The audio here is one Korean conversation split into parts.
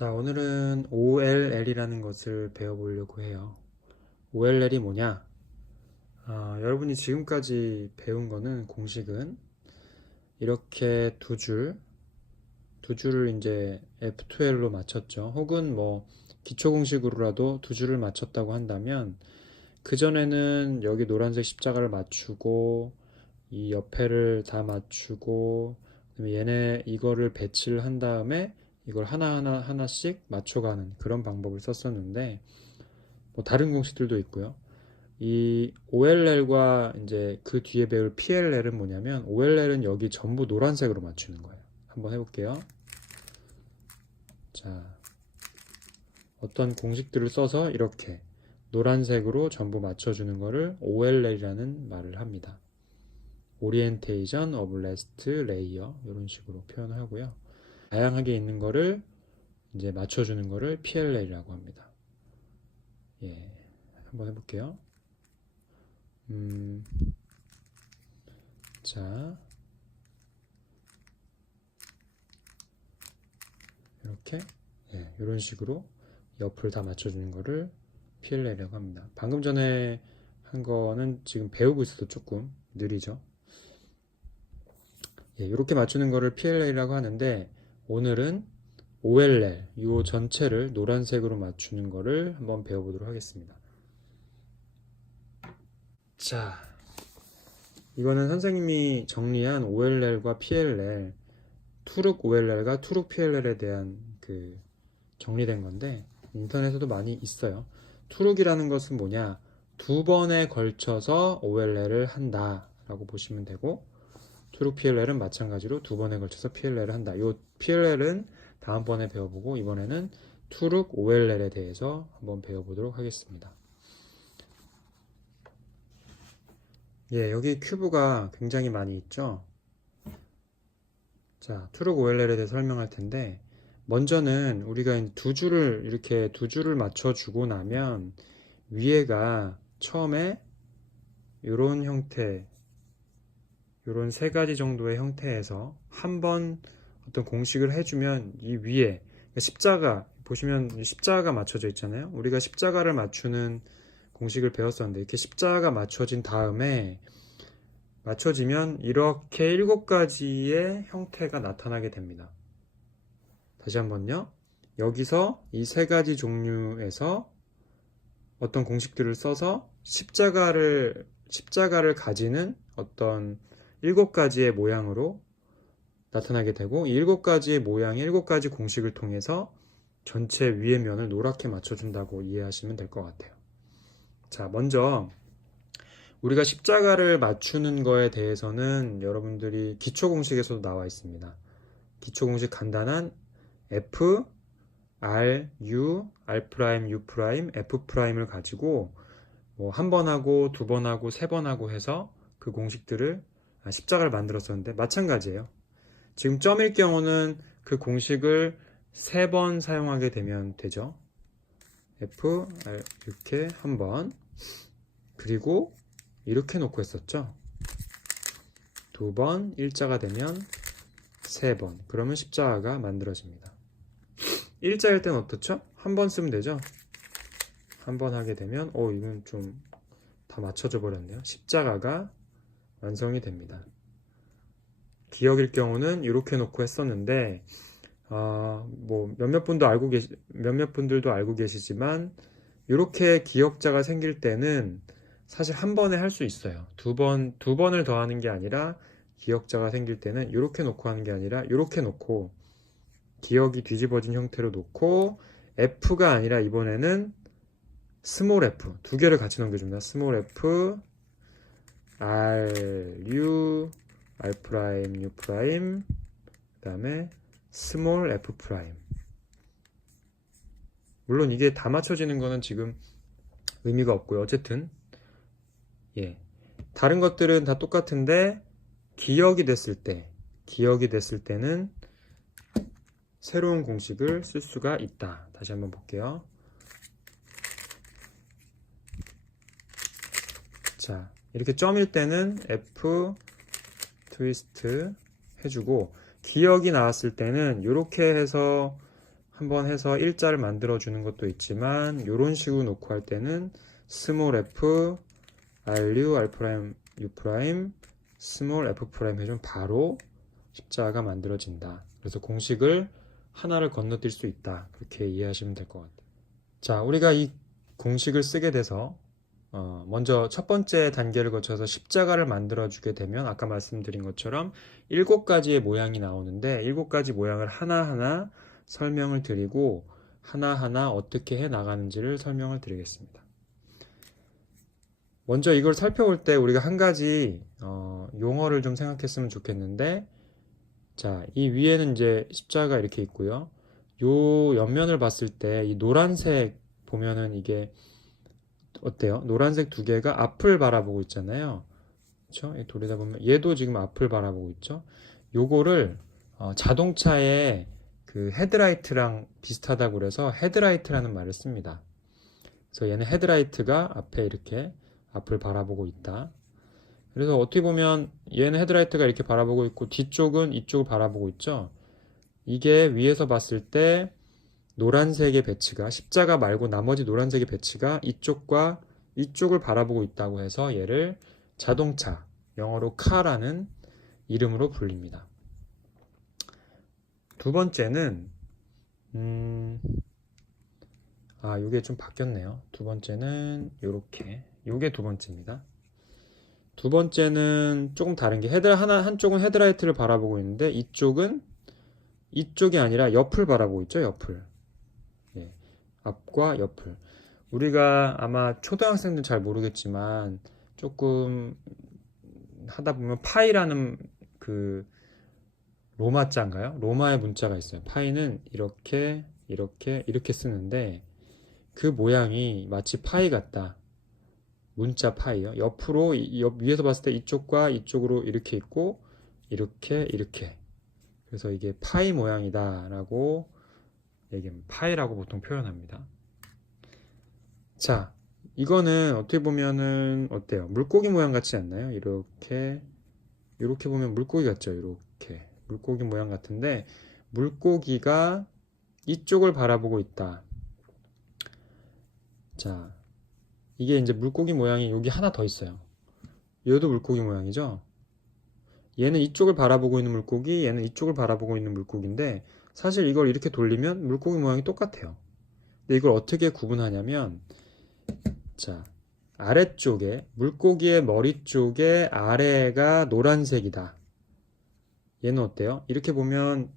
자, 오늘은 OLL이라는 것을 배워보려고 해요. OLL이 뭐냐? 여러분이 지금까지 배운 거는 공식은 이렇게 두 줄을 이제 F2L로 맞췄죠. 혹은 뭐 기초 공식으로라도 두 줄을 맞췄다고 한다면 그전에는 여기 노란색 십자가를 맞추고 이 옆에를 다 맞추고 그다음에 얘네 이거를 배치를 한 다음에 이걸 하나씩 맞춰가는 그런 방법을 썼었는데 뭐 다른 공식들도 있고요. 이 OLL과 이제 그 뒤에 배울 PLL은 뭐냐면 OLL은 여기 전부 노란색으로 맞추는 거예요. 한번 해볼게요. 자, 어떤 공식들을 써서 이렇게 노란색으로 전부 맞춰주는 거를 OLL이라는 말을 합니다. Orientation of Last Layer 이런 식으로 표현을 하고요. 다양하게 있는 거를 이제 맞춰주는 거를 PLL이라고 합니다. 예, 한번 해볼게요. 자, 이렇게 이런 식으로 옆을 다 맞춰주는 거를 PLL이라고 합니다. 방금 전에 한 거는 지금 배우고 있어도 조금 느리죠. 이렇게 맞추는 거를 PLL이라고 하는데 오늘은 OLL 이 전체를 노란색으로 맞추는 거를 한번 배워보도록 하겠습니다. 자, 이거는 선생님이 정리한 OLL과 PLL, 투룩 OLL과 투룩 PLL에 대한 그 정리된 건데 인터넷에도 많이 있어요. 투룩이라는 것은 뭐냐? 두 번에 걸쳐서 OLL을 한다 라고 보시면 되고 투룩 PLL은 마찬가지로 두 번에 걸쳐서 PLL을 한다. 이 PLL은 다음번에 배워보고 이번에는 투룩 OLL에 대해서 한번 배워보도록 하겠습니다. 여기 큐브가 굉장히 많이 있죠. 자, 투룩 OLL에 대해서 설명할 텐데 먼저는 우리가 두 줄을 맞춰주고 나면 위에가 처음에 이런 형태, 이런 세 가지 정도의 형태에서 한번 어떤 공식을 해주면 이 위에 십자가 보시면 십자가가 맞춰져 있잖아요. 우리가 십자가를 맞추는 공식을 배웠었는데 이렇게 십자가가 맞춰지면 이렇게 7가지의 형태가 나타나게 됩니다. 다시 한번요. 여기서 이 세 가지 종류에서 어떤 공식들을 써서 십자가를 가지는 어떤 7가지의 모양으로 나타나게 되고 이 7가지의 모양, 7가지 공식을 통해서 전체 위의 면을 노랗게 맞춰준다고 이해하시면 될 것 같아요. 자, 먼저 우리가 십자가를 맞추는 거에 대해서는 여러분들이 기초공식에서도 나와 있습니다. 기초공식 간단한 F, R, U, R', U', F'을 가지고 뭐 한 번 하고 두 번 하고 세 번 하고 해서 그 공식들을 십자가를 만들었었는데 마찬가지예요. 지금 점일 경우는 그 공식을 3번 사용하게 되면 되죠. F, R 이렇게 한 번 그리고 이렇게 놓고 했었죠. 두 번 일자가 되면 3번 그러면 십자가가 만들어집니다. 일자일 때는 어떻죠? 한 번 쓰면 되죠. 한 번 하게 되면 이건 좀 다 맞춰져 버렸네요. 십자가가 완성이 됩니다. 기역일 경우는 이렇게 놓고 했었는데 뭐 몇몇 분들도 알고 계시지만 이렇게 기역자가 생길 때는 사실 한 번에 할 수 있어요. 두 번을 더하는 게 아니라 기역자가 생길 때는 이렇게 놓고 하는 게 아니라 이렇게 놓고 기역이 뒤집어진 형태로 놓고 F가 아니라 이번에는 스몰 f 두 개를 같이 넘겨줍니다. 스몰 f R, U, R', U', 그 다음에 스몰 f'. 물론 이게 다 맞춰지는 거는 지금 의미가 없고요. 어쨌든 다른 것들은 다 똑같은데 기역이 됐을 때는 새로운 공식을 쓸 수가 있다. 다시 한번 볼게요. 자, 이렇게 점일 때는 F 트위스트 해주고 기역이 나왔을 때는 이렇게 해서 한번 해서 일자를 만들어 주는 것도 있지만 이런 식으로 놓고 할 때는 스몰 f r u r' u' 스몰 f' 해주면 바로 십자가 만들어진다. 그래서 공식을 하나를 건너뛸 수 있다. 그렇게 이해하시면 될 것 같아요. 자, 우리가 이 공식을 쓰게 돼서 먼저 첫 번째 단계를 거쳐서 십자가를 만들어 주게 되면 아까 말씀드린 것처럼 7가지의 모양이 나오는데 7가지 모양을 하나하나 설명을 드리고 하나하나 어떻게 해 나가는지를 설명을 드리겠습니다. 먼저 이걸 살펴볼 때 우리가 한 가지 용어를 좀 생각했으면 좋겠는데, 자, 이 위에는 이제 십자가 이렇게 있고요. 요 옆면을 봤을 때 이 노란색 보면은 이게 어때요? 노란색 두 개가 앞을 바라보고 있잖아요. 그렇죠? 돌리다 보면 얘도 지금 앞을 바라보고 있죠. 요거를 자동차의 그 헤드라이트랑 비슷하다고 그래서 헤드라이트라는 말을 씁니다. 그래서 얘는 헤드라이트가 앞에 이렇게 앞을 바라보고 있다. 그래서 어떻게 보면 얘는 헤드라이트가 이렇게 바라보고 있고 뒤쪽은 이쪽을 바라보고 있죠. 이게 위에서 봤을 때 노란색의 배치가 십자가 말고 나머지 노란색의 배치가 이쪽과 이쪽을 바라보고 있다고 해서 얘를 자동차, 영어로 car라는 이름으로 불립니다. 두 번째는 요게 좀 바뀌었네요. 두 번째는 요렇게, 요게 두 번째입니다. 두 번째는 조금 다른 게 한쪽은 헤드라이트를 바라보고 있는데 이쪽이 아니라 옆을 바라보고 있죠. 옆을. 예, 앞과 옆을. 우리가 아마 초등학생들 잘 모르겠지만 조금 하다 보면 파이라는 그 로마자인가요? 로마의 문자가 있어요. 파이는 이렇게 쓰는데 그 모양이 마치 파이 같다. 문자 파이요. 옆으로 위에서 봤을 때 이쪽과 이쪽으로 이렇게 있고 이렇게. 그래서 이게 파이 모양이다라고 얘기합니다. 파이라고 보통 표현합니다. 자, 이거는 어떻게 보면은 어때요? 물고기 모양 같지 않나요? 이렇게 보면 물고기 같죠? 이렇게 물고기 모양 같은데 물고기가 이쪽을 바라보고 있다. 자, 이게 이제 물고기 모양이 여기 하나 더 있어요. 얘도 물고기 모양이죠? 얘는 이쪽을 바라보고 있는 물고기, 얘는 이쪽을 바라보고 있는 물고기인데 사실 이걸 이렇게 돌리면 물고기 모양이 똑같아요. 근데 이걸 어떻게 구분하냐면, 자, 아래쪽에 물고기의 머리 쪽에 아래가 노란색이다. 얘는 어때요? 이렇게 보면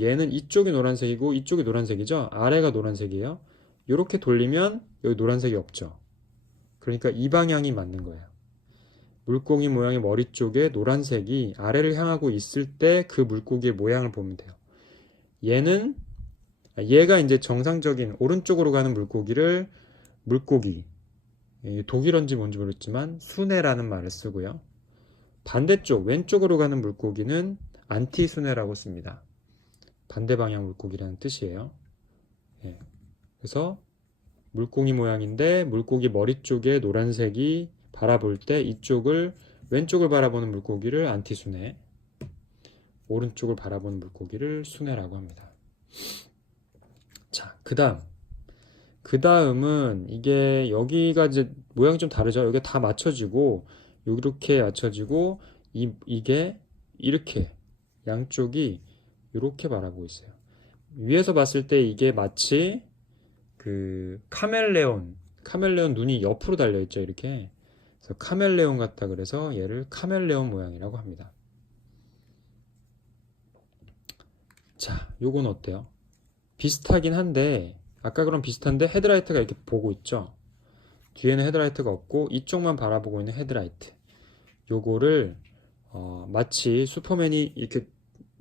얘는 이쪽이 노란색이고 이쪽이 노란색이죠? 아래가 노란색이에요. 이렇게 돌리면 여기 노란색이 없죠. 그러니까 이 방향이 맞는 거예요. 물고기 모양의 머리 쪽에 노란색이 아래를 향하고 있을 때 그 물고기의 모양을 보면 돼요. 얘가 이제 정상적인 오른쪽으로 가는 물고기를 물고기, 독일어인지 뭔지 모르겠지만 순회라는 말을 쓰고요. 반대쪽 왼쪽으로 가는 물고기는 안티순회라고 씁니다. 반대 방향 물고기라는 뜻이에요. 그래서 물고기 모양인데 물고기 머리 쪽에 노란색이 바라볼 때 왼쪽을 바라보는 물고기를 안티순회, 오른쪽을 바라보는 물고기를 순회라고 합니다. 자, 그 다음은 이게 여기가 이제 모양이 좀 다르죠. 여기 다 맞춰지고 이렇게 맞춰지고 이게 이렇게 양쪽이 이렇게 바라보고 있어요. 위에서 봤을 때 이게 마치 그 카멜레온 눈이 옆으로 달려 있죠. 이렇게. 그래서 카멜레온 같다 그래서 얘를 카멜레온 모양이라고 합니다. 자, 요건 어때요? 비슷하긴 한데 아까 그랑 비슷한데 헤드라이트가 이렇게 보고 있죠. 뒤에는 헤드라이트가 없고 이쪽만 바라보고 있는 헤드라이트. 요거를 마치 슈퍼맨이 이렇게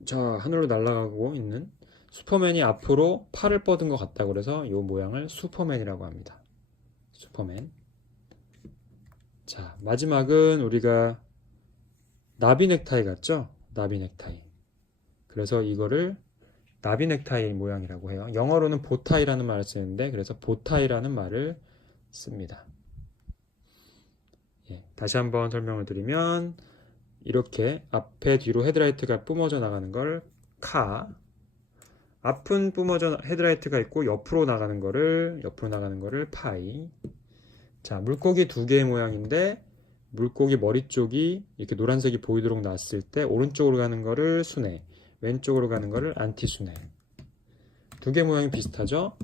저 하늘로 날아가고 있는 슈퍼맨이 앞으로 팔을 뻗은 것 같다고 그래서 요 모양을 슈퍼맨이라고 합니다. 슈퍼맨. 자, 마지막은 우리가 나비 넥타이 같죠? 나비 넥타이. 그래서 이거를 나비 넥타이 모양이라고 해요. 영어로는 보타이라는 말을 쓰는데 그래서 보타이라는 말을 씁니다. 다시 한번 설명을 드리면 이렇게 앞에 뒤로 헤드라이트가 뿜어져 나가는 걸 카, 앞은 뿜어져 헤드라이트가 있고 옆으로 나가는 거를 파이. 자, 물고기 두 개의 모양인데 물고기 머리 쪽이 이렇게 노란색이 보이도록 놨을 때 오른쪽으로 가는 거를 순회, 왼쪽으로 가는 거를 안티순회. 두 개 모양이 비슷하죠?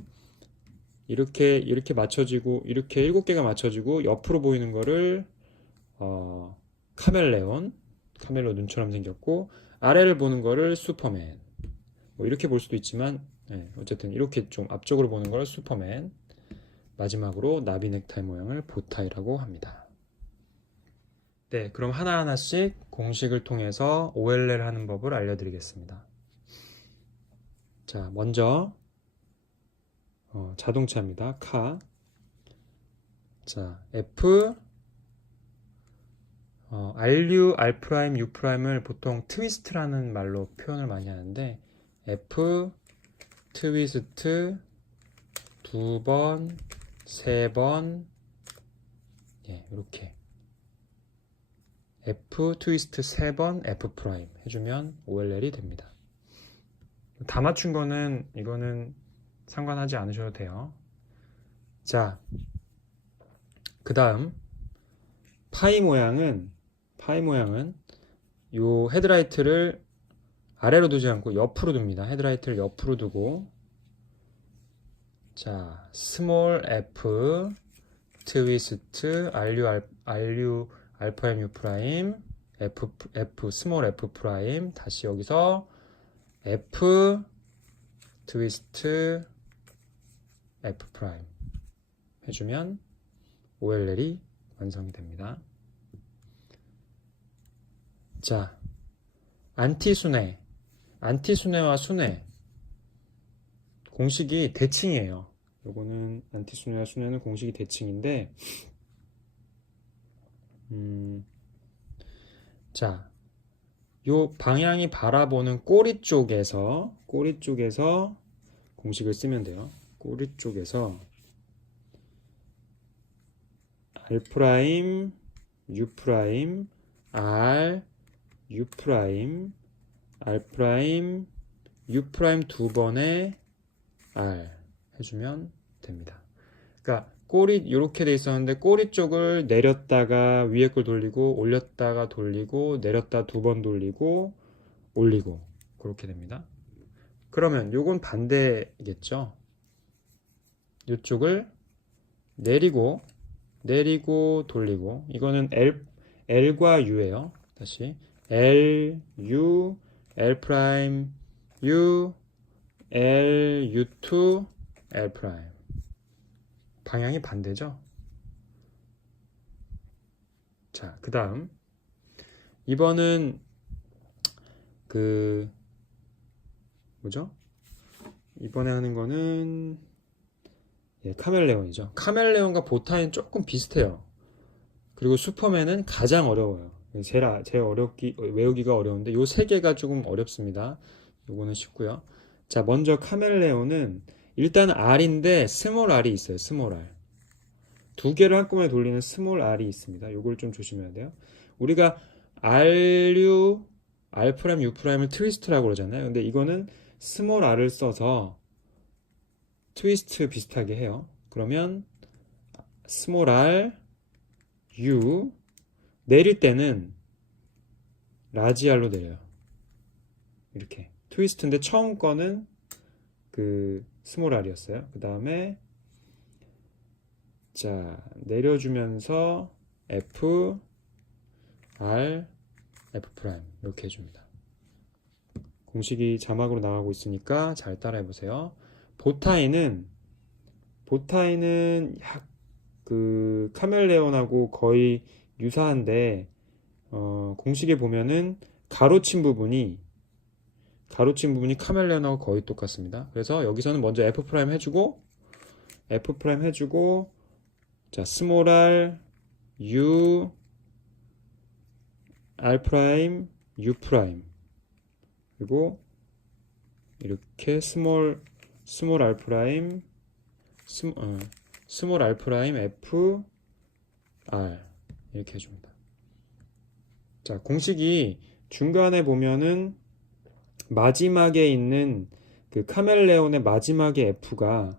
이렇게 맞춰지고 이렇게 7개가 맞춰지고 옆으로 보이는 거를 카멜레온 눈처럼 생겼고 아래를 보는 거를 슈퍼맨. 뭐 이렇게 볼 수도 있지만 어쨌든 이렇게 좀 앞쪽으로 보는 걸 슈퍼맨. 마지막으로 나비 넥타이 모양을 보타이라고 합니다. 네, 그럼 하나하나씩 공식을 통해서 OLL 하는 법을 알려드리겠습니다. 자, 먼저 자동차입니다. 카. 자, F RU, R', U'을 보통 트위스트라는 말로 표현을 많이 하는데 F 트위스트 2번, 3번 이렇게 F 트위스트 3번 F' 해주면 OLL이 됩니다. 다 맞춘 거는 이거는 상관하지 않으셔도 돼요. 자, 그 다음 파이 모양은 요 헤드라이트를 아래로 두지 않고 옆으로 둡니다. 헤드라이트를 옆으로 두고 자, 스몰 f 트위스트 RU 알파 U 프라임 F 스몰 F 프라임 다시 여기서 F 트위스트 F 프라임 해주면 OLL이 완성이 됩니다. 자, 안티순회와 순회 공식이 대칭이에요. 요거는 안티순회와 순회는 공식이 대칭인데 자, 요 방향이 바라보는 꼬리 쪽에서 공식을 쓰면 돼요. 꼬리 쪽에서 R', U', R, U', R', U' 두 번의 R 해주면 됩니다. 그러니까 꼬리 이렇게 돼 있었는데 꼬리 쪽을 내렸다가 위에 걸 돌리고 올렸다가 돌리고 내렸다 두 번 돌리고 올리고 그렇게 됩니다. 그러면 요건 반대겠죠. 이쪽을 내리고 돌리고 이거는 L과 U예요. 다시 L, U, L', U, L, U2, L'. 방향이 반대죠. 자, 그 다음 2번은 뭐죠? 이번에 하는 거는 카멜레온이죠. 카멜레온과 보타인 조금 비슷해요. 그리고 슈퍼맨은 가장 어려워요. 제일 외우기가 어려운데 요 세 개가 조금 어렵습니다. 요거는 쉽고요. 자, 먼저 카멜레온은 일단 R인데 스몰 R이 있어요. 스몰 R. 두 개를 한꺼번에 돌리는 스몰 R이 있습니다. 요걸 좀 조심해야 돼요. 우리가 RU, R', U'을 트위스트라고 그러잖아요. 근데 이거는 스몰 R을 써서 트위스트 비슷하게 해요. 그러면 스몰 R, U 내릴 때는 라지 R로 내려요. 이렇게 트위스트인데 처음 거는 스몰 R이었어요. 그 다음에 자, 내려주면서 F, R, F' 이렇게 해줍니다. 공식이 자막으로 나가고 있으니까 잘 따라해 보세요. 보타이는 카멜레온하고 거의 유사한데 공식에 보면은 가로친 부분이 카멜레온하고 거의 똑같습니다. 그래서 여기서는 먼저 F' 해주고 자, 스몰 R, U, R', U' 그리고 이렇게 스몰 R', 스몰 R', F, R 이렇게 해줍니다. 자, 공식이 중간에 보면은 마지막에 있는 그 카멜레온의 마지막에 F가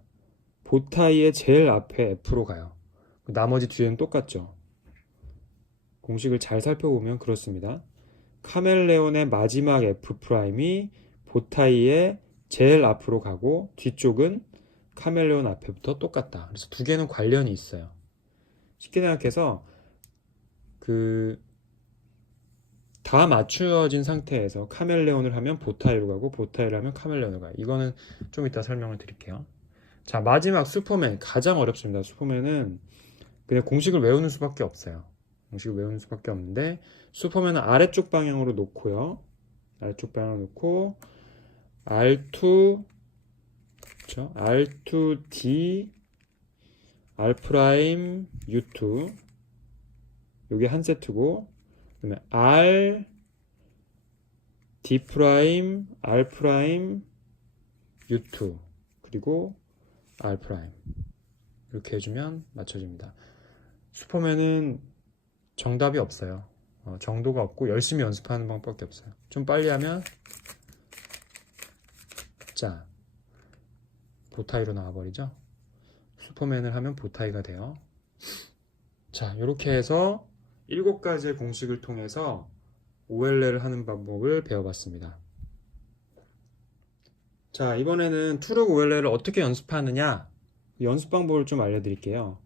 보타이의 제일 앞에 F로 가요. 나머지 뒤에는 똑같죠. 공식을 잘 살펴보면 그렇습니다. 카멜레온의 마지막 F'이 보타이의 제일 앞으로 가고 뒤쪽은 카멜레온 앞에부터 똑같다. 그래서 두 개는 관련이 있어요. 쉽게 생각해서 다 맞추어진 상태에서 카멜레온을 하면 보타이로 가고 보타이를 하면 카멜레온으로 가요. 이거는 좀 이따 설명을 드릴게요. 자, 마지막 슈퍼맨. 가장 어렵습니다. 슈퍼맨은 그냥 공식을 외우는 수밖에 없어요. 공식을 외우는 수밖에 없는데 슈퍼맨은 아래쪽 방향으로 놓고요. 아래쪽 방향으로 놓고 R2 그렇죠? R2D R' U2 요게 한 세트고 그다음에 R D' R' U2 그리고 R' 이렇게 해주면 맞춰집니다. 슈퍼맨은 정답이 없어요. 정도가 없고 열심히 연습하는 방법밖에 없어요. 좀 빨리 하면 자 보타이로 나와버리죠. 슈퍼맨을 하면 보타이가 돼요. 자, 이렇게 해서 7가지의 공식을 통해서 OLL을 하는 방법을 배워봤습니다. 자, 이번에는 투룩 OLL을 어떻게 연습하느냐 연습 방법을 좀 알려드릴게요.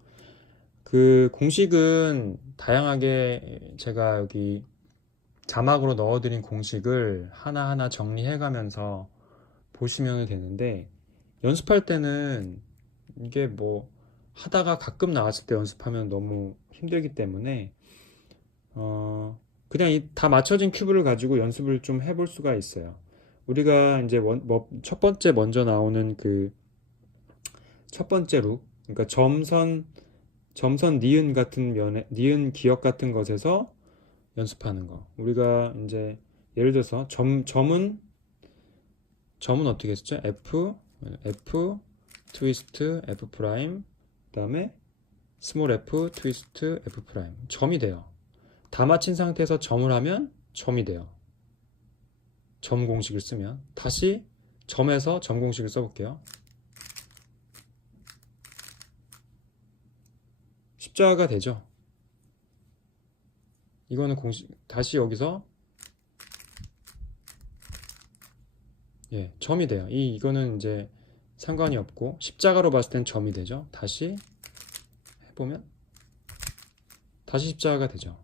그 공식은 다양하게 제가 여기 자막으로 넣어드린 공식을 하나하나 정리해가면서 보시면 되는데 연습할 때는 이게 뭐 하다가 가끔 나왔을 때 연습하면 너무 힘들기 때문에 그냥 다 맞춰진 큐브를 가지고 연습을 좀 해볼 수가 있어요. 우리가 이제 첫 번째 먼저 나오는 그 첫 번째 룩, 그러니까 점선 니은 같은 면에 니은 기억 같은 것에서 연습하는 거. 우리가 이제 예를 들어서 점은 어떻게 했었죠? F 트위스트 F 프라임 그다음에 스몰 F 트위스트 F 프라임 점이 돼요. 다 맞힌 상태에서 점을 하면 점이 돼요. 점 공식을 쓰면 다시 점에서 점 공식을 써볼게요. 십자가 되죠. 이거는 공식 다시 여기서 점이 돼요. 이거는 이제 상관이 없고 십자가로 봤을 땐 점이 되죠. 다시 해보면 다시 십자가가 되죠.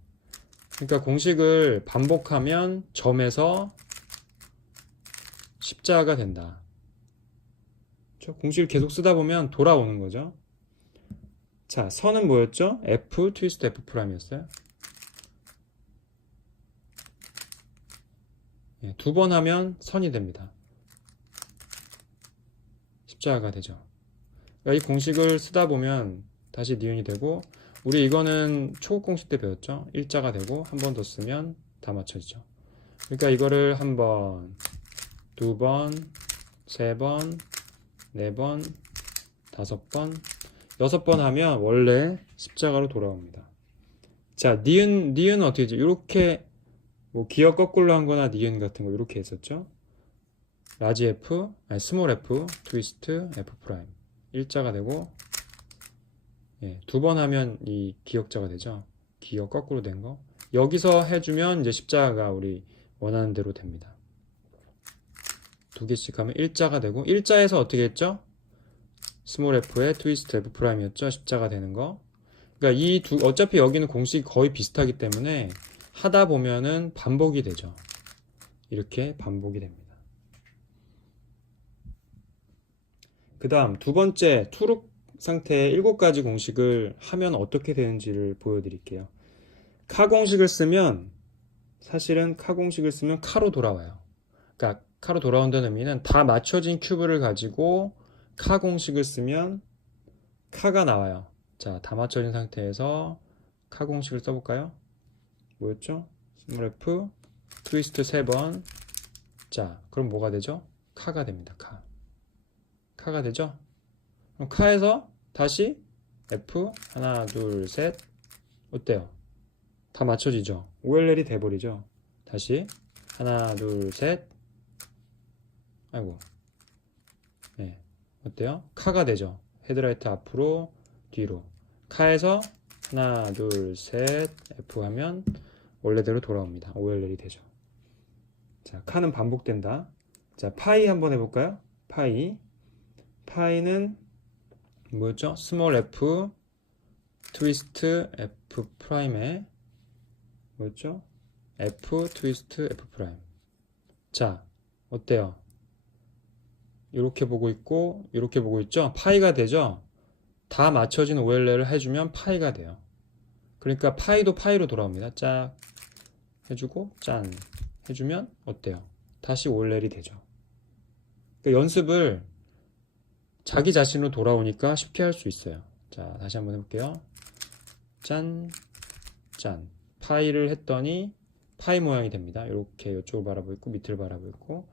그러니까 공식을 반복하면 점에서 십자가가 된다. 공식을 계속 쓰다 보면 돌아오는 거죠. 자, 선은 뭐였죠? F 트위스트 F 프라임이었어요. 두 번 하면 선이 됩니다. 십자가가 되죠. 그러니까 이 공식을 쓰다 보면 다시 니은이 되고 우리 이거는 초급 공식 때 배웠죠. 일자가 되고 한 번 더 쓰면 다 맞춰지죠. 그러니까 이거를 한 번, 두 번, 세 번, 네 번, 다섯 번, 6번 하면 원래 십자가로 돌아옵니다. 자, 니은 어떻게 되죠? 이렇게 뭐 기억 거꾸로 한 거나 니은 같은 거 이렇게 했었죠. 라지 F, 아니 스몰 F, 트위스트 F 프라임. 일자가 되고 두 번 하면 이 기역자가 되죠. 기역 거꾸로 된 거. 여기서 해주면 이제 십자가가 우리 원하는 대로 됩니다. 두 개씩 하면 일자가 되고 일자에서 어떻게 했죠? 스몰 F에 트위스트 F 프라임이었죠. 십자가 되는 거. 그러니까 어차피 여기는 공식이 거의 비슷하기 때문에 하다 보면은 반복이 되죠. 이렇게 반복이 됩니다. 그 다음 두 번째 투룩 상태의 7가지 공식을 하면 어떻게 되는지를 보여드릴게요. 카 공식을 쓰면 사실은 카 공식을 쓰면 카로 돌아와요. 그러니까 카로 돌아온다는 의미는 다 맞춰진 큐브를 가지고 카 공식을 쓰면 카가 나와요. 자, 다 맞춰진 상태에서 카 공식을 써볼까요? 뭐였죠? 스몰 F 트위스트 3번. 자, 그럼 뭐가 되죠? 카가 됩니다. 카가 되죠? 그럼 카에서 다시 F 하나 둘 셋 어때요? 다 맞춰지죠? OLL이 돼버리죠? 다시 하나 둘 셋 아이고 예, 어때요? 카가 되죠. 헤드라이트 앞으로 뒤로 카에서 하나 둘 셋 F 하면 원래대로 돌아옵니다. OLL이 되죠. 자, 카는 반복된다. 자, 파이 한번 해볼까요? 파이는 뭐였죠? 스몰 f 트위스트 f 프라임에 뭐였죠? f 트위스트 f 프라임. 자, 어때요? 이렇게 보고 있고 이렇게 보고 있죠? 파이가 되죠? 다 맞춰진 OLL을 해주면 파이가 돼요. 그러니까 파이도 파이로 돌아옵니다. 짝 해주고 짠 해주면 어때요? 다시 OLL이 되죠. 그러니까 연습을 자기 자신으로 돌아오니까 쉽게 할 수 있어요. 자, 다시 한번 해볼게요. 짠, 짠. 파이를 했더니 파이 모양이 됩니다. 이렇게 이쪽을 바라보고 있고 밑을 바라보고 있고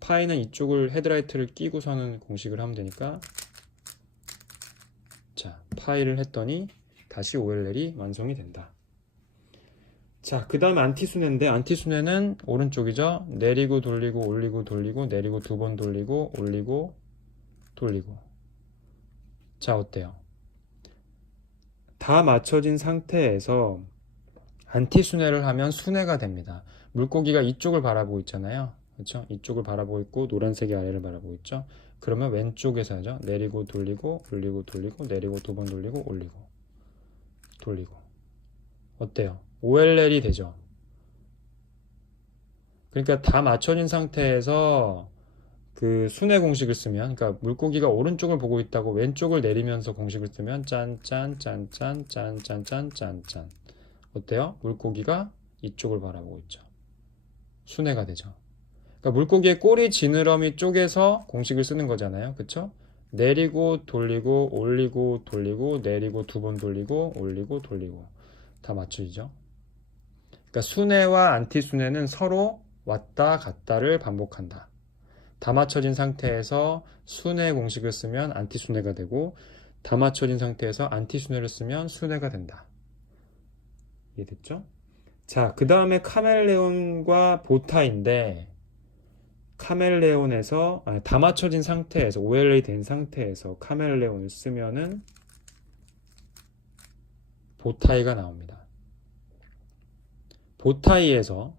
파이는 이쪽을 헤드라이트를 끼고서는 공식을 하면 되니까 자, 파이를 했더니 다시 OLL이 완성이 된다. 자, 그 다음에 안티순회인데 안티순회는 오른쪽이죠. 내리고 돌리고 올리고 돌리고 내리고 두 번 돌리고 올리고 돌리고. 자, 어때요? 다 맞춰진 상태에서 안티순회를 하면 순회가 됩니다. 물고기가 이쪽을 바라보고 있잖아요. 그렇죠? 이쪽을 바라보고 있고 노란색이 아래를 바라보고 있죠. 그러면 왼쪽에서 하죠. 내리고 돌리고 올리고 돌리고 내리고 두 번 돌리고 올리고 돌리고. 어때요? OLL이 되죠. 그러니까 다 맞춰진 상태에서 그 순회 공식을 쓰면, 그러니까 물고기가 오른쪽을 보고 있다고 왼쪽을 내리면서 공식을 쓰면 짠짠짠짠짠짠짠짠짠. 어때요? 물고기가 이쪽을 바라보고 있죠. 순회가 되죠. 그러니까 물고기의 꼬리 지느러미 쪽에서 공식을 쓰는 거잖아요. 그쵸? 내리고 돌리고 올리고 돌리고 내리고 두 번 돌리고 올리고 돌리고 다 맞춰지죠. 그러니까 순회와 안티순회는 서로 왔다 갔다를 반복한다. 다 맞춰진 상태에서 순회 공식을 쓰면 안티순회가 되고 다 맞춰진 상태에서 안티순회를 쓰면 순회가 된다. 이해됐죠? 자, 그 다음에 카멜레온과 보타인데 카멜레온에서 다 맞춰진 상태에서 OLA 된 상태에서 카멜레온을 쓰면은 보타이가 나옵니다. 보타이에서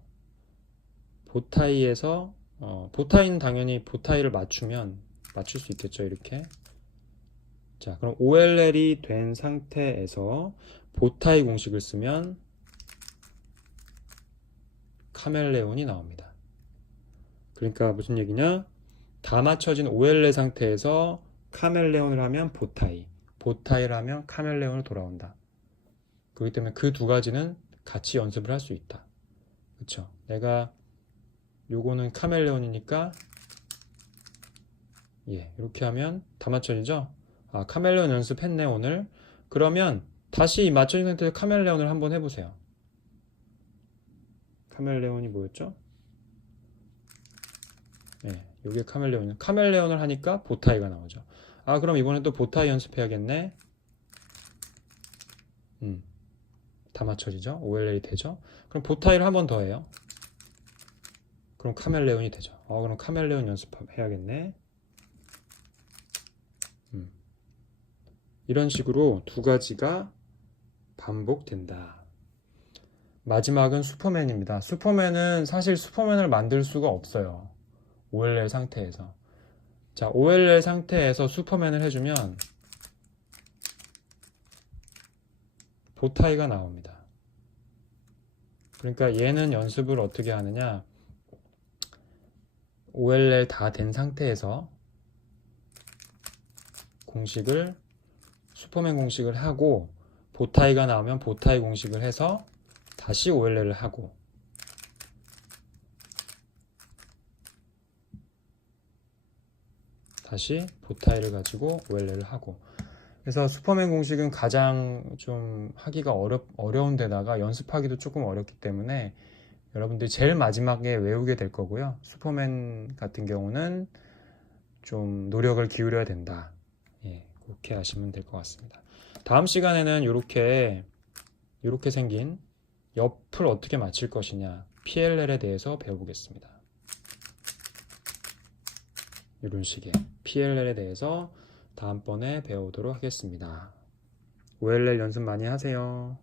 보타이는 당연히 보타이를 맞출 수 있겠죠. 이렇게. 자, 그럼 OLL이 된 상태에서 보타이 공식을 쓰면 카멜레온이 나옵니다. 그러니까 무슨 얘기냐? 다 맞춰진 OLL 상태에서 카멜레온을 하면 보타이를 하면 카멜레온을 돌아온다. 그렇기 때문에 그 두 가지는 같이 연습을 할 수 있다. 그렇죠? 내가 요거는 카멜레온이니까 이렇게 하면 다 맞춰지죠? 아, 카멜레온 연습했네 오늘. 그러면 다시 맞춰진 상태에서 카멜레온을 한번 해보세요. 카멜레온이 뭐였죠? 요게 카멜레온을 하니까 보타이가 나오죠. 아, 그럼 이번엔 또 보타이 연습해야겠네. 다 맞춰지죠? OLL이 되죠? 그럼 보타이를 한 번 더 해요. 그럼 카멜레온이 되죠. 그럼 카멜레온 연습해야겠네. 이런 식으로 두 가지가 반복된다. 마지막은 슈퍼맨입니다. 슈퍼맨은 사실 슈퍼맨을 만들 수가 없어요. OLL 상태에서. 자, OLL 상태에서 슈퍼맨을 해주면 보타이가 나옵니다. 그러니까 얘는 연습을 어떻게 하느냐? OLL 다 된 상태에서 슈퍼맨 공식을 하고 보타이가 나오면 보타이 공식을 해서 다시 OLL을 하고 다시 보타이를 가지고 OLL을 하고. 그래서 슈퍼맨 공식은 가장 좀 하기가 어려운 데다가 연습하기도 조금 어렵기 때문에 여러분들이 제일 마지막에 외우게 될 거고요. 슈퍼맨 같은 경우는 좀 노력을 기울여야 된다. 그렇게 하시면 될 것 같습니다. 다음 시간에는 이렇게 생긴 옆을 어떻게 맞출 것이냐, PLL에 대해서 배워보겠습니다. 이런 식의 PLL에 대해서 다음번에 배우도록 하겠습니다. OLL 연습 많이 하세요.